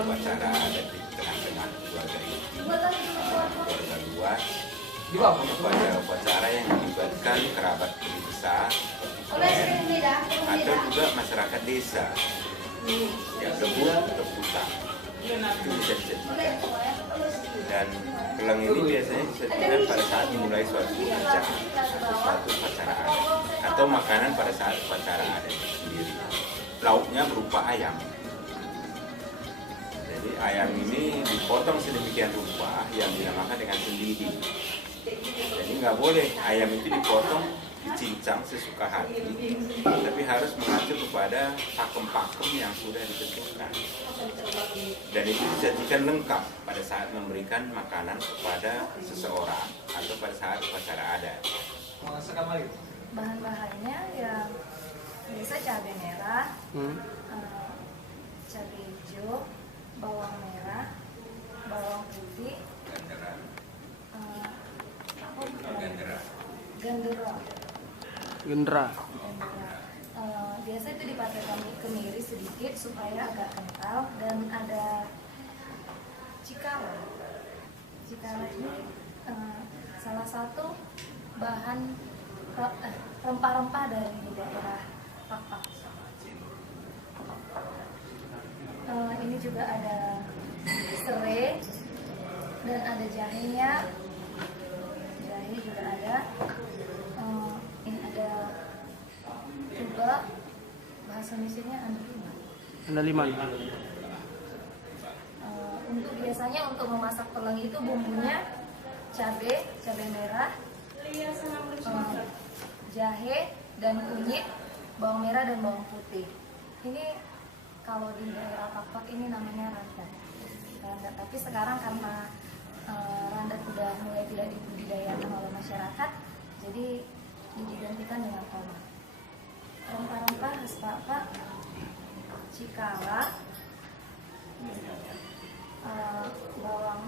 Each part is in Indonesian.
upacara adat di tengah-tengah keluarga inti, keluarga luas, maupun upacara yang melibatkan kerabat besar, atau juga masyarakat desa yang debut rebutan itu bisa disajikan. Dan pelang ini biasanya disajikan pada saat dimulai suatu acara atau suatu upacara adat, atau makanan pada saat upacara adat itu sendiri. Lauknya berupa ayam. Jadi ayam ini dipotong sedemikian rupa yang dinamakan dengan sendi. Jadi nggak boleh ayam itu dipotong, dicincang sesuka hati, tapi harus mengacu kepada pakem-pakem yang sudah ditentukan. Dan itu disajikan lengkap pada saat memberikan makanan kepada seseorang atau pada saat upacara adat. Bahan-bahannya ya biasa cabai merah, cabai hijau, bawang merah, bawang putih, Gendera. Biasa itu dipakai kemiri sedikit supaya agak kental, dan ada cikala. Cikala ini salah satu bahan rempah-rempah dari daerah Pakpak. Ini juga ada serai dan ada jahenya. Jahe juga ada. Ini ada tuba, bahasa Indonesia andaliman. Untuk biasanya untuk memasak pelang itu bumbunya cabai merah, jahe dan kunyit, bawang merah dan bawang putih. Ini kalau di daerah Pakpak ini namanya randat. Tapi sekarang karena randat sudah mulai tidak dibudidayakan oleh masyarakat, jadi digantikan dengan tomat. Rempah-rempah khas Pakpak, cikala, bawang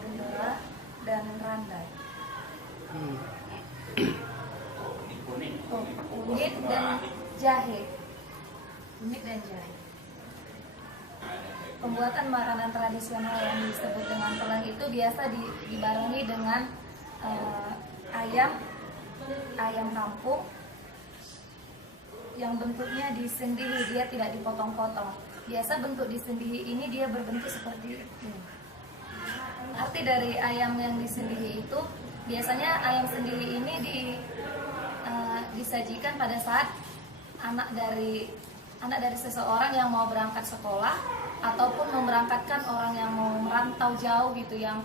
gendera dan randat. Kunyit dan jahe. Pembuatan makanan tradisional yang disebut dengan pelang itu biasa dibarengi dengan ayam kampung yang bentuknya disendihi, dia tidak dipotong-potong. Biasa bentuk disendihi ini dia berbentuk seperti ini. Arti dari ayam yang disendihi itu, biasanya ayam sendihi ini disajikan pada saat anak dari seseorang yang mau berangkat sekolah ataupun memberangkatkan orang yang mau merantau jauh gitu, yang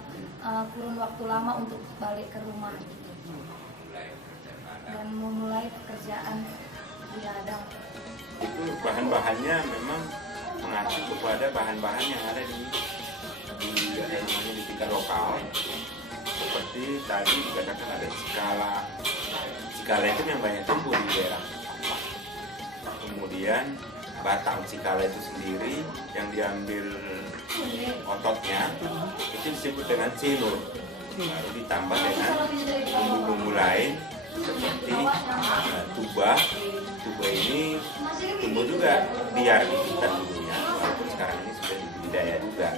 kurun waktu lama untuk balik ke rumah gitu, dan memulai pekerjaan di ladang. Itu bahan-bahannya memang mengacu kepada bahan-bahan yang ada di tingkat lokal. Seperti tadi dikatakan ada cikala. Cikala itu yang banyak tumbuh di daerah. Kemudian batang cikala itu sendiri yang diambil ototnya itu disebut dengan cenur. Lalu ditambah dengan bumbu-bumbu lain seperti tuba. Tuba ini tumbuh juga liar di hutan dulunya, walaupun sekarang ini sudah dibudidaya juga.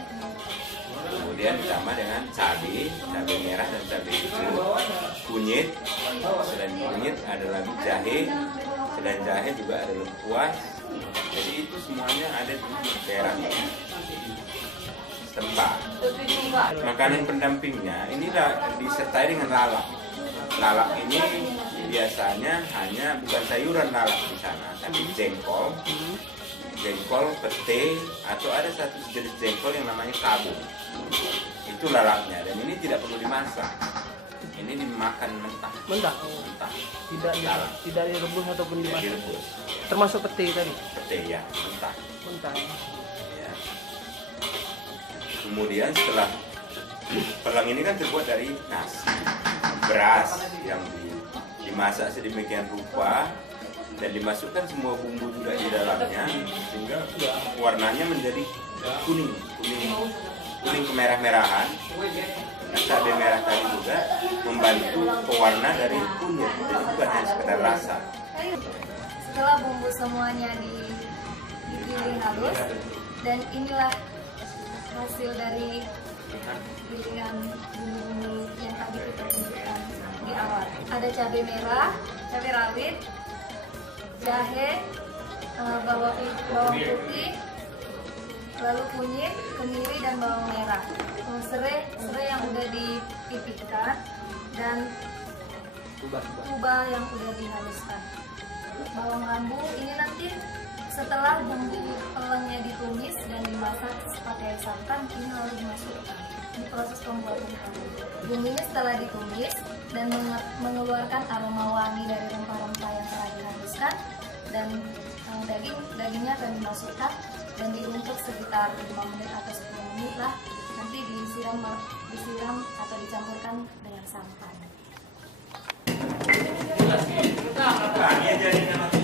Kemudian ditambah dengan cabai merah dan cabai hijau, kunyit. Selain kunyit ada lagi jahe. Selain jahe juga ada lengkuas. Jadi itu semuanya ada di daerah tempat. Makanan pendampingnya inilah disertai dengan lalap. Lalap ini biasanya hanya bukan sayuran lalap di sana, tapi jengkol, pete, atau ada satu jenis jengkol yang namanya kabung. Itu lalapnya, dan ini tidak perlu dimasak. Ini dimakan mentah. Tidak direbus ataupun dimasak. Direbus. Termasuk pete tadi. Pete ya, mentah. Ya. Kemudian setelah pelang ini kan terbuat dari nasi, beras yang dimasak sedemikian rupa dan dimasukkan semua bumbu juga di dalamnya sehingga warnanya menjadi kuning kemerah-merahan. Cabai merah tadi juga membantu pewarna dari kunyit, jadi bukan hanya sekedar rasa. Setelah bumbu semuanya digiling halus, Dan inilah hasil dari pilihan bumbu-bumbu yang tadi kita tunjukkan di awal. Ada cabai merah, cabai rawit, jahe, bawang putih, lalu kunyit, kemiri, dan bawang merah. Serai yang udah dipipihkan, dan kubah yang udah dihaluskan. Bawang rambu ini nanti setelah bumbu pelengnya ditumis dan dimasak pakai santan, ini lalu dimasukkan di proses pembuatan tahu. Bumbu ini setelah ditumis dan mengeluarkan aroma wangi dari rempah-rempah yang telah dihaluskan, dan dagingnya akan dimasukkan dan diungkep sekitar 5 menit atau 10 menit lah. Nanti disiram atau dicampurkan dengan santan. Ini aja ini namanya.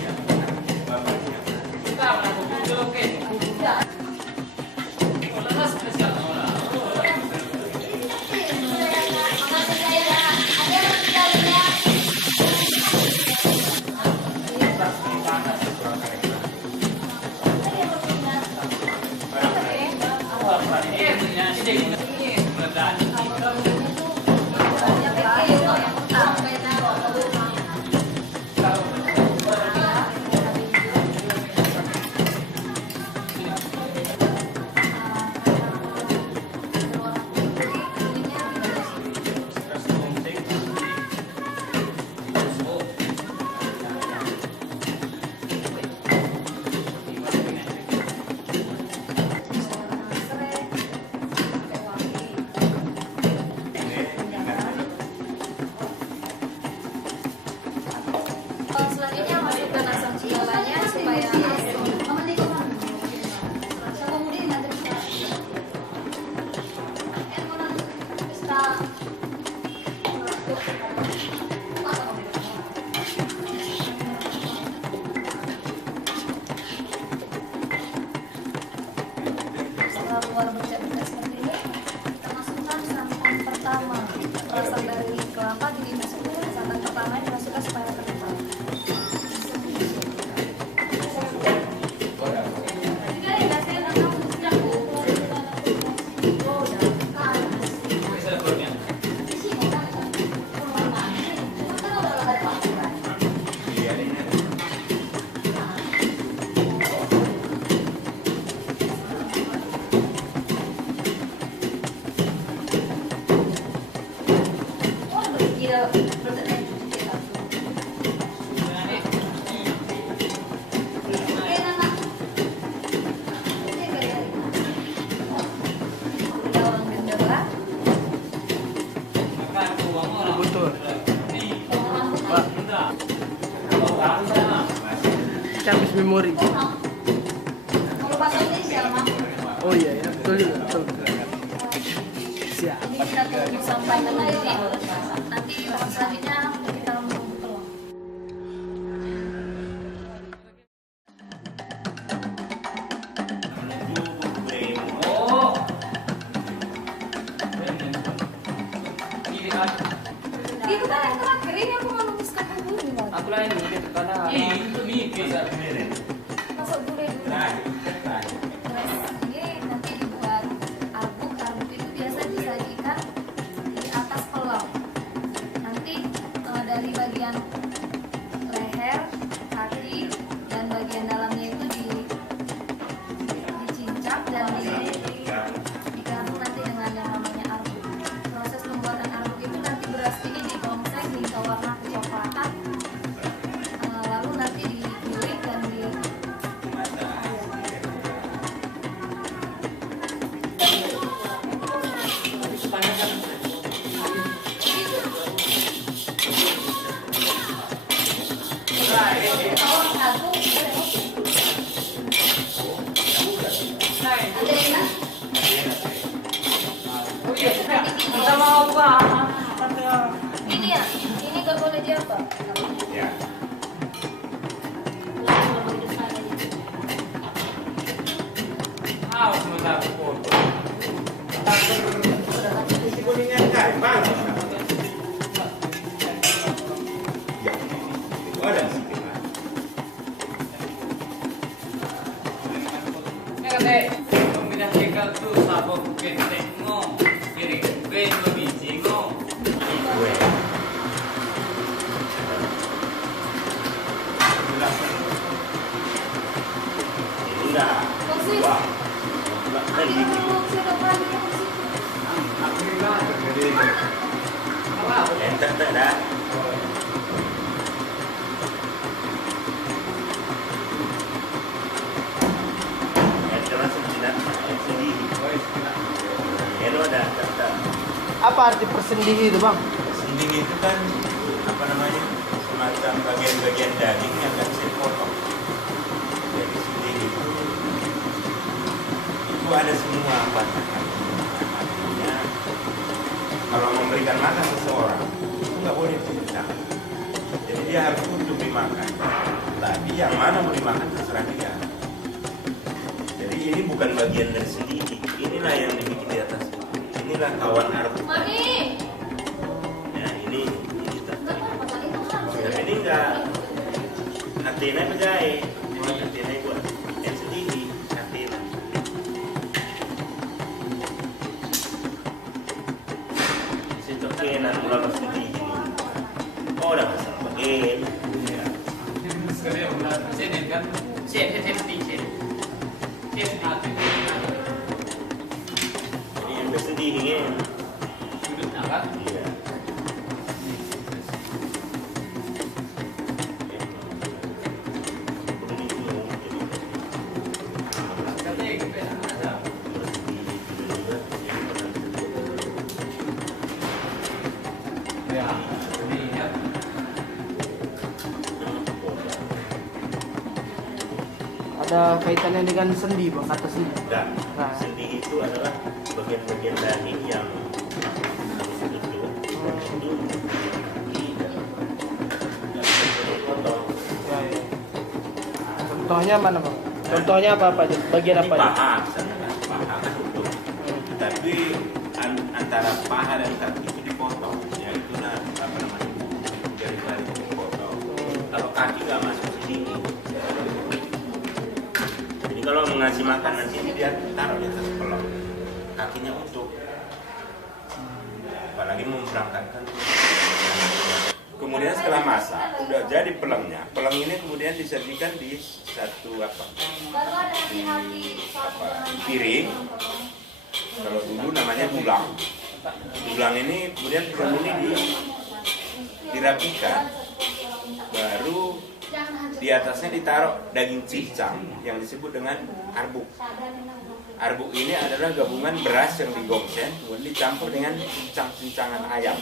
Selanjutnya masukkan asam cialanya supaya asam. Setelah keluar bercak-bercak seperti ini, kita masukkan santan pertama. Perasaan dari kelapa jadi masukkan santan pertama yang dimasukkan supaya kental. Betul. Habis memori. Oh iya ya, betul juga, betul. Siap. Ini kita tunggu sampai mendidih. Nanti tahap selanjutnya kita menunggu telur. Itu kan yang terakhir ini aku mau numiskan bumbunya. Aku lain ini karena Masuk gulai dulu. Terus ini nanti dibuat arbuk. Arbuk itu biasa disajikan di atas pelong. Nanti dari bagian leher, kaki, dan bagian dalamnya itu dicincang dan digabung nanti dengan yang namanya arbuk. Proses pembuatan arbuk itu nanti beras ini digongseng hingga warna kecoklatan, lalu nanti digiling dan kita mau apa? ini ya, ini gak boleh diapa. Ya. Kuningan kan, Bang. Oh, ada sedikit, Bang. deh. Pemindah jengkal tuh sabuk ketek ngong. Kiri gue 2 biji ngong. Gue. Enggak. Persis. Wah. Kan dikit. Alhamdulillah jadi. Apa? Entar dah. Apa arti persendihi itu bang? Sendiri itu kan apa namanya, semacam bagian-bagian daging yang nggak bisa dipotong. Jadi sendiri itu ada semua apa artinya. Kalau memberikan makan seseorang itu nggak boleh dipisah. Jadi dia harus untuk dimakan. Tapi yang mana mau dimakan terserah dia. Jadi ini bukan bagian dari sendiri. Inilah yang dibikin di atas. Inilah kawan arbuk. Mami. Ya ini ini enggak natina berjaya, bukan natina buat yang sendiri natina. Situ kenan ulama sendiri. Oh dah masalah bagian. Sekali ulah sini kan. Sini sini. Jadi yang bersendiri kan. Sudutnya kan. Iya. Katanya gitu ya. Ada. Ya, ini ya. Ada kaitannya dengan sendi bang, kata sendi. Dan Nah. sendi itu adalah bagian-bagian daging yang harus duduk, dipotong. Ya, ya. Contohnya mana bang? Contohnya apa aja? Bagian apa aja? Paha, misalnya kan, paha kan utuh. Tapi antara paha dan kaki itu dipotong. Ya itulah apa namanya, jari-jari itu dipotong. Kalau kaki nggak masuk sini. Jadi kalau mengasih makanan sini dia taruh di atas pelong. Kakinya utuh. Apalagi mau berangkatkan. Kemudian setelah masak, udah jadi pelengnya. Peleng ini kemudian disajikan di satu apa? Baru ada hati-hati. Piring. Kalau dulu namanya dulang. Dulang ini kemudian peleng ini dirapikan. Baru di atasnya ditaruh daging cincang yang disebut dengan arbuk. Arbuk ini adalah gabungan beras yang digongseng kemudian dicampur dengan cincang-cincangan ayam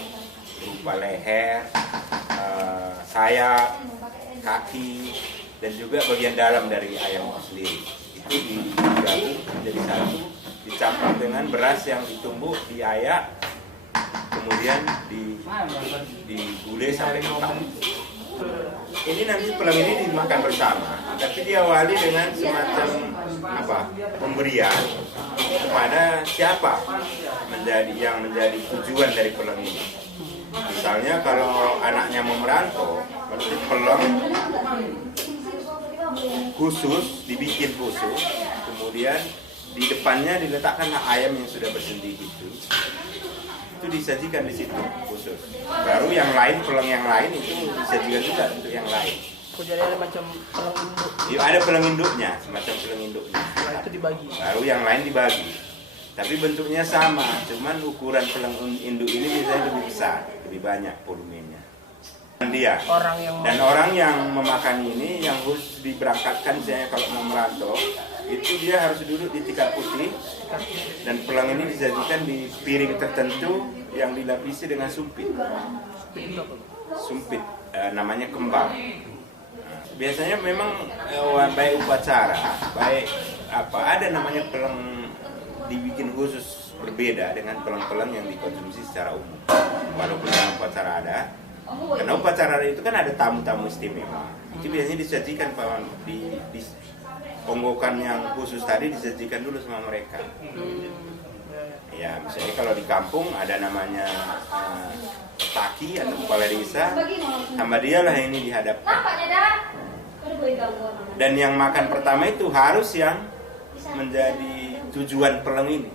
berupa leher, sayap, kaki, dan juga bagian dalam dari ayam sendiri. Itu digabung menjadi satu, dicampur dengan beras yang ditumbuk, diayak, kemudian digulai sampai kentang. Ini nanti peleng ini dimakan bersama, tapi diawali dengan semacam apa, pemberian kepada siapa yang menjadi tujuan dari peleng ini. Misalnya kalau anaknya mau merantau, berarti peleng khusus, dibikin khusus, kemudian di depannya diletakkan ayam yang sudah bersendi itu disajikan di situ khusus. Baru yang lain, peleng yang lain itu disajikan juga untuk yang lain. Kok jadi ada macam peleng induk? Ya, ada peleng induknya, semacam peleng induknya. Nah, itu dibagi. Baru yang lain dibagi. Tapi bentuknya sama, cuman ukuran peleng induk ini biasanya lebih besar, lebih banyak volumenya. Dan orang yang memakan ini yang harus diberangkatkan, misalnya kalau mau merantau, itu dia harus duduk di tikar putih dan peleng ini disajikan di piring tertentu yang dilapisi dengan sumpit. Sumpit namanya kembang. Biasanya memang baik upacara, baik apa, ada namanya peleng dibikin khusus berbeda dengan peleng-peleng yang dikonsumsi secara umum. Walaupun dalam upacara ada, karena upacara itu kan ada tamu-tamu istimewa. Itu biasanya disajikan di ponggokan yang khusus tadi disajikan dulu sama mereka. Ya, misalnya kalau di kampung ada namanya taki atau kepala desa, sama dia lah ini dihadapkan. Dan yang makan pertama itu harus yang menjadi tujuan peleng ini.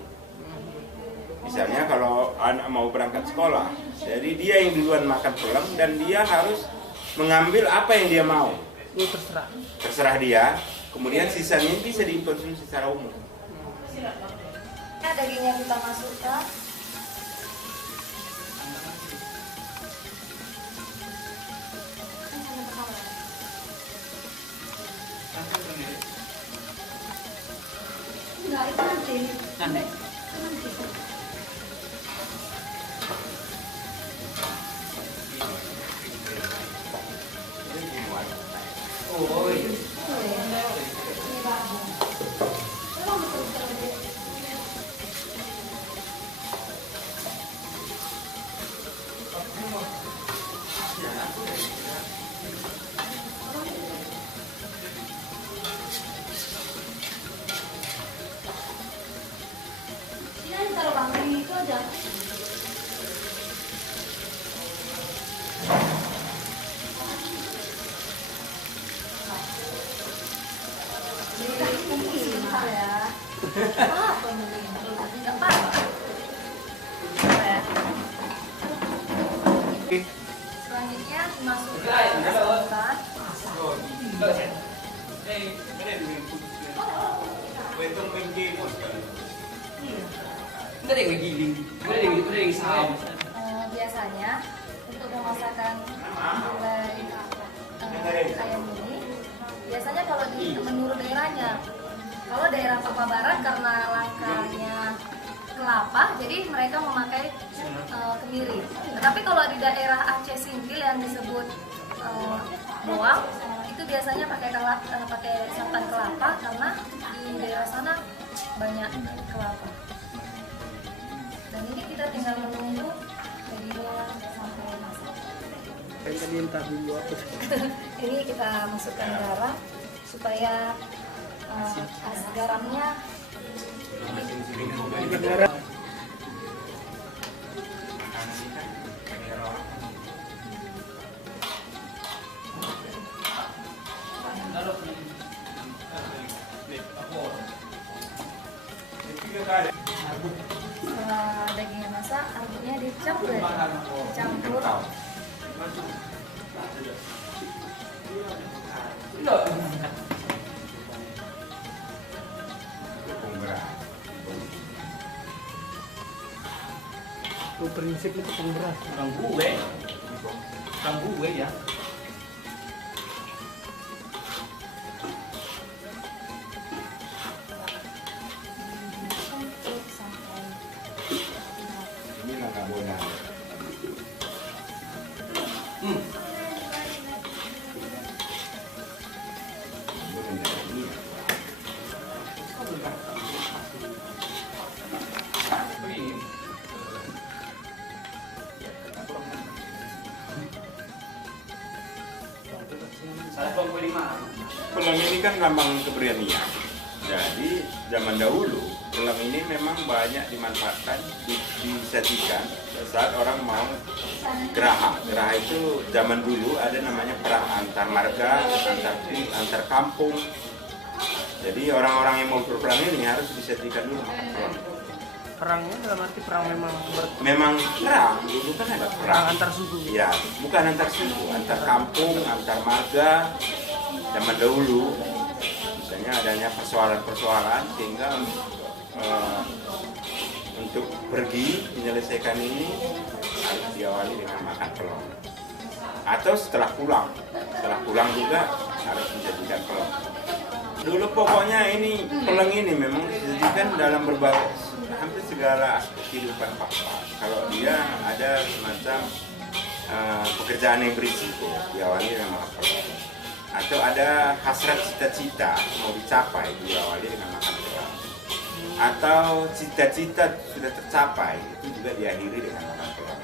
Misalnya kalau anak mau berangkat sekolah, jadi dia yang duluan makan peleng dan dia harus mengambil apa yang dia mau. Terserah. Terserah dia, kemudian sisanya bisa dikonsumsi secara umum. Dagingnya kita masukkan. Enggak, itu nanti. Nanti. Oh iya. Ini taruh bangkai itu aja. Sebentar ya. Apa ini? Enggak apa-apa. Ya. Selanjutnya dimasukkan. Enggak ada yang giling. Enggak ada yang saum. Biasanya untuk memasakkan gulai ayam ini, biasanya kalau di menurut daerahnya, kalau daerah Papua Barat karena langkanya kelapa, jadi mereka memakai kemiri. Tetapi kalau di daerah Aceh Singkil yang disebut Boang, itu biasanya pakai santan kelapa karena di daerah sana banyak kelapa. Dan ini kita tinggal menunggu dagingnya sampai masak. Tadi entah dulu apa. Ini kita masukkan garam supaya garamnya Garam. setelah dagingnya masak, artinya dicampur. Itu prinsipnya tepung beras. Orang gue ya. Ini nggak boleh. Peleng ini kan lambang keberanian. Jadi zaman dahulu peleng ini memang banyak dimanfaatkan, disajikan saat orang mau geraha. Geraha itu zaman dulu ada namanya perang antar marga, antar kampung. Jadi orang-orang yang mau berperang ini harus disajikan dulu makan peleng. Perangnya dalam arti perang Memang perang, dulu kan ada perang. antar suku. Ya, bukan antar suku, antar kampung, antar marga. Zaman dahulu, misalnya adanya persoalan-persoalan sehingga untuk pergi menyelesaikan ini harus diawali dengan makan peleng. Atau setelah pulang juga harus menjadikan peleng. Dulu pokoknya ini peleng ini memang disajikan dalam berbagai hampir segala aspek kehidupan Papua. Kalau dia ada semacam pekerjaan yang berisiko, diawali dengan makan peleng. Atau ada hasrat cita-cita mau dicapai, diawali dengan makan peleng. Atau cita-cita sudah tercapai, itu juga diakhiri dengan makan peleng.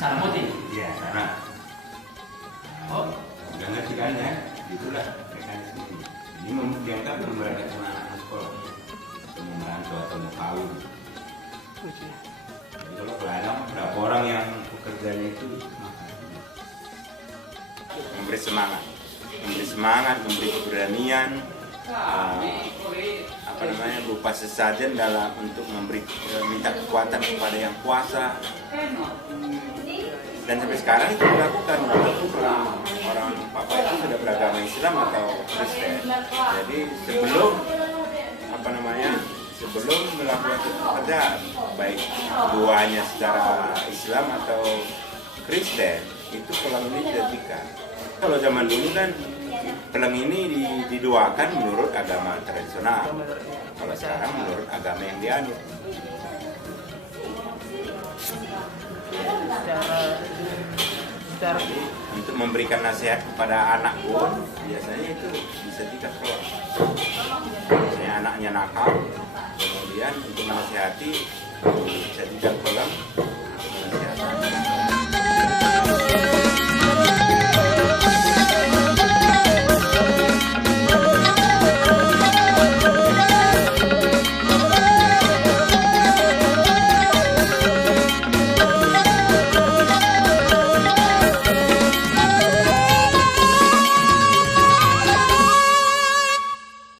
Cara motif. Iya, karena Oh, udah ngerti kan ya, itulah mekanisme ini. Ini dianggap memberangkatkan anak sekolah, atau membantu atau mau kawin. Jadi kalau kelihatan berapa orang yang pekerjaannya itu memberi semangat, memberi keberanian, apa namanya, berupa sesajen dalam untuk minta kekuatan kepada yang kuasa. Dan sampai sekarang itu dilakukan walaupun orang papa itu sudah beragama Islam atau Kristen. Jadi sebelum melakukan pekerjaan baik duanya secara Islam atau Kristen, itu pelang ini dihentikan. Kalau zaman dulu kan pelang ini didoakan menurut agama tradisional. Kalau sekarang menurut agama yang dianut. Secara Untuk memberikan nasihat kepada anak pun biasanya itu bisa tidak keluar. Misalnya anaknya nakal, kemudian untuk menasihati bisa tidak pelang, menasihati.